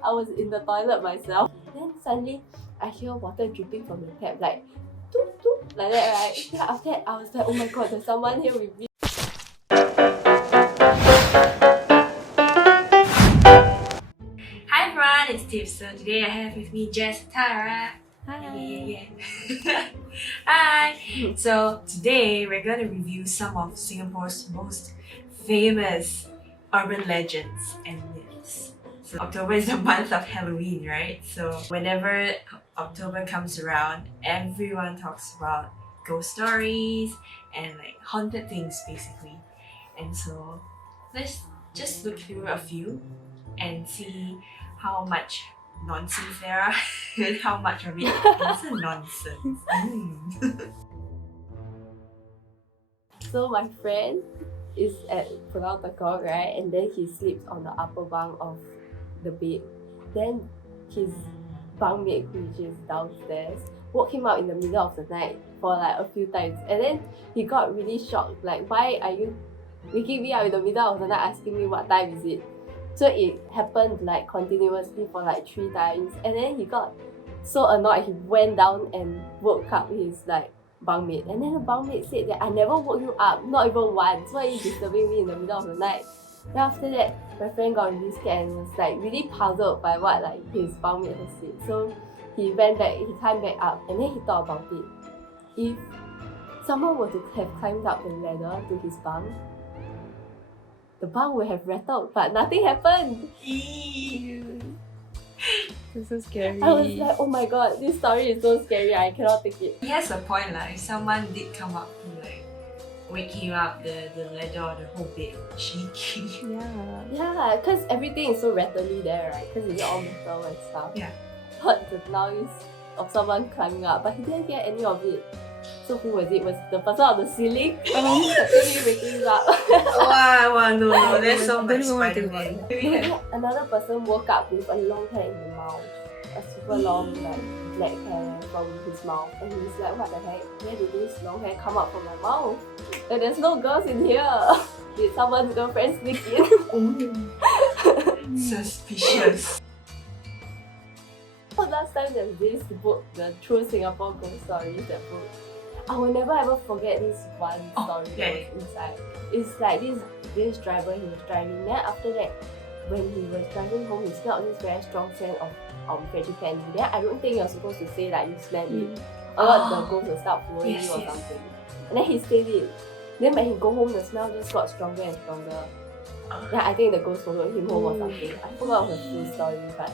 I was in the toilet myself. Then suddenly I hear water dripping from the tap, like toop toop like that, right? Then after that I was like, oh my god, there's someone here with me. Hi everyone, it's Tiff. So today I have with me Jess, Tara. Hi. Hi. So today we're going to review some of Singapore's most famous urban legends and myths. So October is the month of Halloween, right? So whenever October comes around, everyone talks about ghost stories and like haunted things basically. And so let's just look through a few and see how much nonsense there are and how much of it is a nonsense. So my friend is at Pulau Tekong, right? And then he sleeps on the upper bunk of the bed. Then his bunkmate, which is downstairs, woke him up in the middle of the night for like a few times. And then he got really shocked, like, why are you waking me up in the middle of the night asking me what time is it? So it happened like continuously for like 3 times. And then he got so annoyed, he went down and woke up his like bunkmate. And then the bunkmate said that I never woke you up, not even once. Why are you disturbing me in the middle of the night? Then after that, my friend got really scared and was like really puzzled by what like his bunkmate had said. So he went back, he climbed back up, and then he thought about it. If someone were to have climbed up the ladder to his bunk, the bunk would have rattled, but nothing happened. It's so scary. I was like, oh my god, this story is so scary, I cannot take it. He has a point, like if someone did come up to like wake him up, the ladder or the whole bed shaking. Yeah, because everything is so rattly there, right? Because it's all metal and stuff. Yeah. Heard the noise of someone climbing up, but he didn't hear any of it. So who was it? Was the person on the ceiling? Really waking up. wow, no, there's so much don't want to think Spider-Man. about Then another person woke up with a long hair in the mouth. A super long like black hair from his mouth. And he was like, what the heck? Where did this long hair come out from my mouth? And there's no girls in here. Did someone's girlfriend sneak in? Suspicious. Last time there's this book, the True Singapore Ghost Stories, that book. I will never ever forget this one story that was inside. It's like this driver, he was driving. Then after that, when he was driving home, he smelled this very strong scent of veggie candy. Then I don't think you're supposed to say like you smell it. Or the ghost will start following you or something. And then he stayed it. Then when he go home, the smell just got stronger and stronger. Then I think the ghost followed him home or something. I forgot the full story, but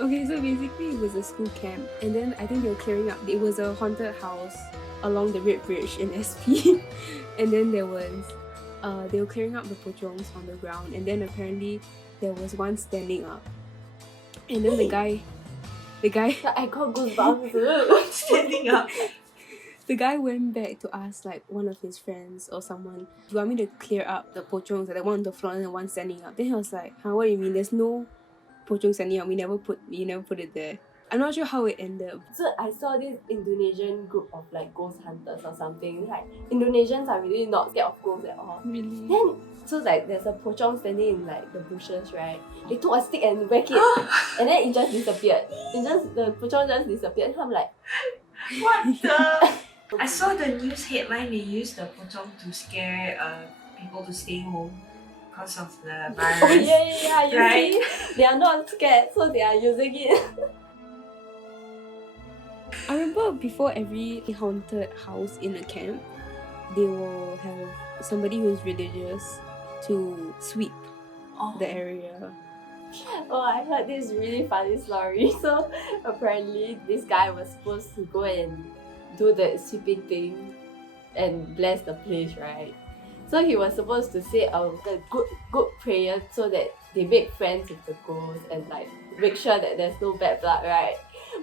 Okay, so basically it was a school camp, and then I think they were clearing up. It was a haunted house along the Red Bridge in SP, and then they were clearing up the pochongs on the ground, and then apparently there was one standing up, and then the guy I got goosebumps. Standing up. the guy went back to ask like one of his friends or someone, do you want me to clear up the pochongs, like one on the floor and the one standing up? Then he was like, huh, what do you mean? There's no pochong standing up. We never put it there. I'm not sure how it ended. So I saw this Indonesian group of like ghost hunters or something. Like Indonesians are really not scared of ghosts at all. Really? Then so like there's a pochong standing in like the bushes, right? They took a stick and whack it, and then it just disappeared. The pochong just disappeared. And I'm like, What the? I saw the news headline, they used the pocong to scare people to stay home because of the virus. oh yeah. You Right? see, they are not scared, so they are using it. I remember before every haunted house in a camp, they will have somebody who is religious to sweep the area. Oh, I heard this really funny story. So apparently this guy was supposed to go and do the sweeping thing and bless the place, right? So he was supposed to say a good prayer so that they make friends with the ghosts and like make sure that there's no bad blood, right?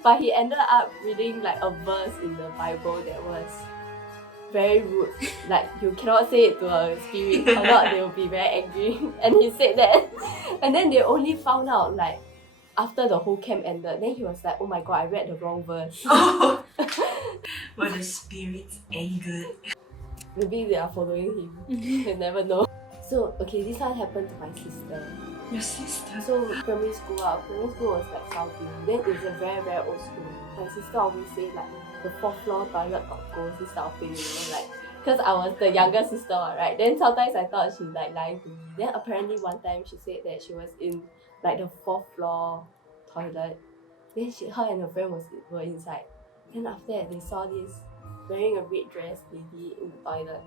But he ended up reading like a verse in the Bible that was very rude. Like you cannot say it to a spirit or not they will be very angry. And he said that. And then they only found out like after the whole camp ended. Then he was like, oh my god, I read the wrong verse. Were the spirits angered? Maybe they are following him. You never know. So okay, this one happened to my sister. Your sister? So primary school was like Southview. Then it was a very, very old school. My sister always say like the 4th floor toilet got ghosts, this type of thing, like because I was the younger sister, right? Then sometimes I thought she's like lying to me. Then apparently one time she said that she was in like the 4th floor toilet. Then her and her friend were inside. Then after that they saw this wearing a red dress lady in the toilet.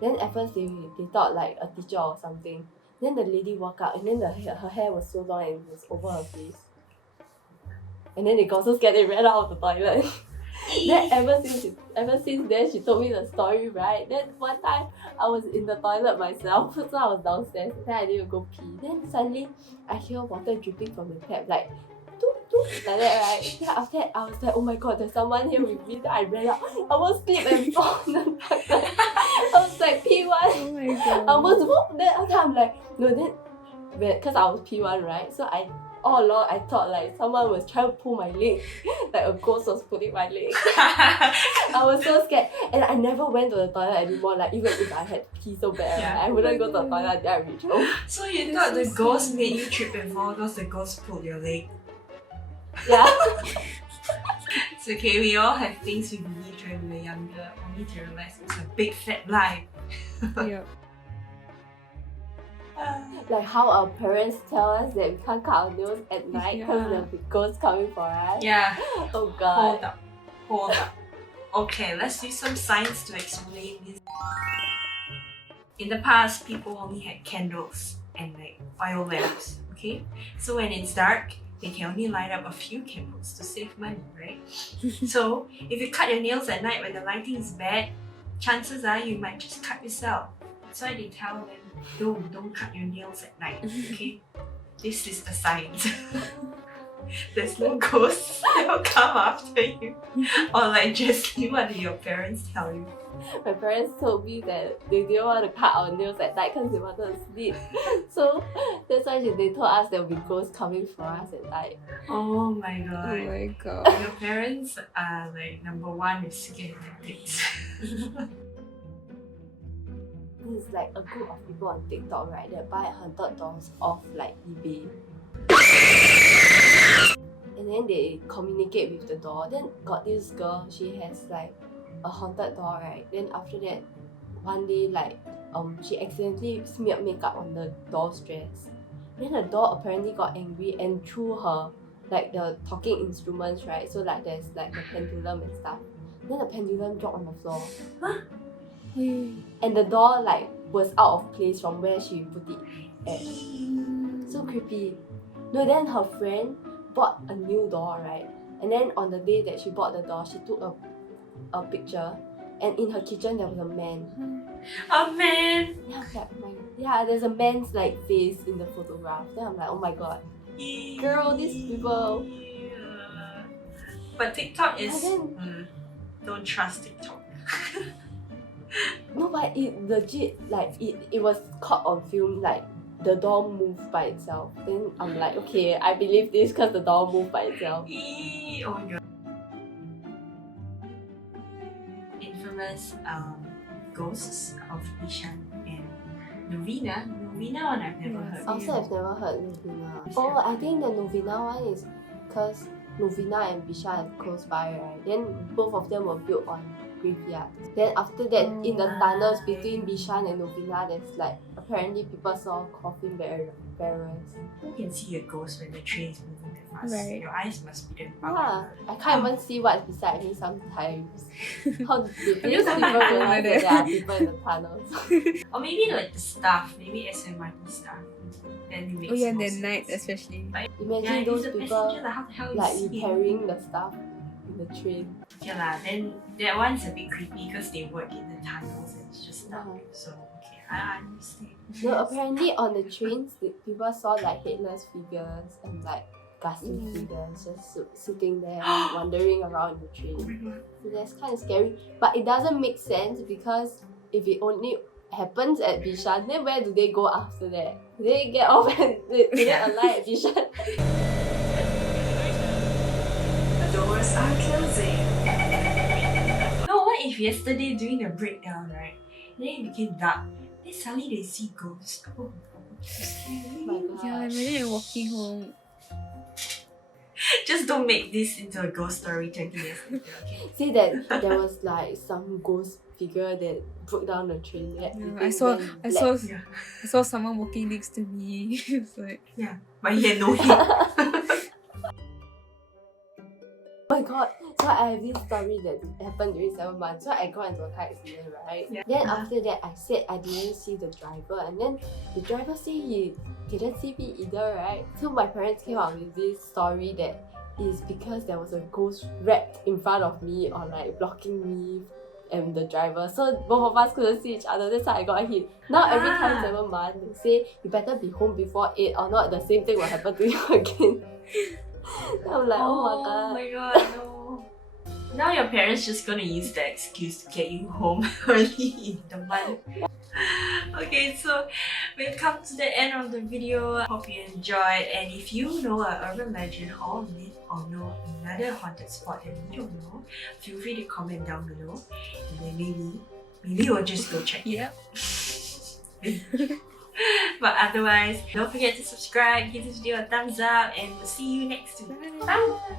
Then at first they thought like a teacher or something. Then the lady walked out and then her hair was so long and it was over her face. And then they got so scared they ran out of the toilet. Then ever since then she told me the story, right? Then one time I was in the toilet myself, so I was downstairs. Then I need to go pee. Then suddenly I hear water dripping from the tap, like doop, doop, like that, right? Then after that I was like, oh my god, there's someone here with me. Then I ran out. I almost slipped and fall in the toilet. I was like P1. Oh my god. I almost whoop. Then after I'm like, no, then because I was P1, right? So all along I thought like someone was trying to pull my leg, like a ghost was pulling my leg. I was so scared, and I never went to the toilet anymore. Like even if I had to pee so bad, Yeah. right, I wouldn't go to the toilet until I reach home. So you thought the ghost made you trip and fall because the ghost pulled your leg? Yeah. It's okay, we all have things we believed when we were younger, only to realize it's a big fat lie. Yeah. Like how our parents tell us that we can't cut our nails at night because Yeah. there'll be ghosts coming for us. Yeah. Oh god. Hold up. Okay, let's use some science to explain this. In the past, people only had candles and like oil lamps, okay? So when it's dark, they can only light up a few candles to save money, right? So if you cut your nails at night when the lighting is bad, chances are you might just cut yourself. That's why they tell them, don't cut your nails at night, okay? This is the science. There's no ghosts that will come after you. Or like Jazlyn, what did your parents tell you? My parents told me that they didn't want to cut our nails at night because they wanted to sleep. So that's why they told us there will be ghosts coming for us at night. Oh my Oh god. my god. Your parents are like number one with scare tactics. There's like a group of people on TikTok, right, that buy haunted dolls off like eBay. And then they communicate with the doll. Then got this girl, she has like a haunted doll, right? Then after that, one day like she accidentally smeared makeup on the doll's dress. Then the doll apparently got angry and threw her like the talking instruments, right? So like there's like the pendulum and stuff. Then the pendulum dropped on the floor. Wait. And the doll like was out of place from where she put it at. So creepy. No, then her friend bought a new doll, right? And then on the day that she bought the doll, she took a picture, and in her kitchen there was a man. Oh man! Yeah, I was like, oh my god. Yeah, there's a man's like face in the photograph. Then I'm like, oh my god. Girl, these people. But TikTok is... And don't trust TikTok. No, but it legit, like it was caught on film, like the doll moved by itself. Then I'm like, okay, I believe this because the doll moved by itself. Oh my god. Infamous ghosts of Ishan and Novena. Novena one I've never heard. Also, I've never heard Novena. Oh, I think the Novena one is because Novena and Bishan are close by, right? Then both of them were built on graveyards. Then after that, in the tunnels between Bishan and Novena, there's like apparently people saw coffin bearers. Who can see a ghost when the train is moving that fast? Right. Your eyes must be damn Yeah, powerful. I can't even see what's beside me sometimes. How did I'm these just people like realize that that. there are people in the tunnels? Or maybe like the staff, maybe SMRT staff. Then it makes Oh yeah, more the sense. night especially. Imagine Yeah, those these are people passengers, like, how the hell like you see? repairing the stuff in the train. Okay lah, then that one's a bit creepy because they work in the tunnels and it's just dark. Uh-huh. So okay, I understand. No, apparently on the trains, people saw like headless figures and like ghastly figures just sitting there wandering around the train. So that's kind of scary. But it doesn't make sense because if it only happens at Bishan, then where do they go after that? Do they get off and do they alight at Bishan? The doors are closing. No, what if yesterday during the breakdown, right? Then it became dark. then suddenly they see ghosts. Oh, Oh my god. Yeah, imagine you're walking home. just don't make this into a ghost story 20 years later, okay? Say that there was like some ghost figure that broke down the train. Yeah, everything I saw went I black. saw Yeah. I saw someone walking next to me. It's like But he had no head. Oh my god, so I have this story that happened during 7 months. So I got into a car accident, right? Yeah. Then after that, I said I didn't see the driver, and then the driver said he didn't see me either, right? So my parents came up with this story that is because there was a ghost wrapped in front of me or like blocking me and the driver. So both of us couldn't see each other. That's why I got hit. Now every time 7 months, they say you better be home before 8 or not the same thing will happen to you again. I'm like, oh my god. my god, no. Now your parents just gonna use that excuse to get you home early in the month. Okay, so we've come to the end of the video. Hope you enjoyed, and if you know an urban legend or myth or know another haunted spot that we don't know, feel free to comment down below, and then maybe we'll just go check it yep. out. But otherwise, don't forget to subscribe, give this video a thumbs up, and we'll see you next week. Bye. Bye!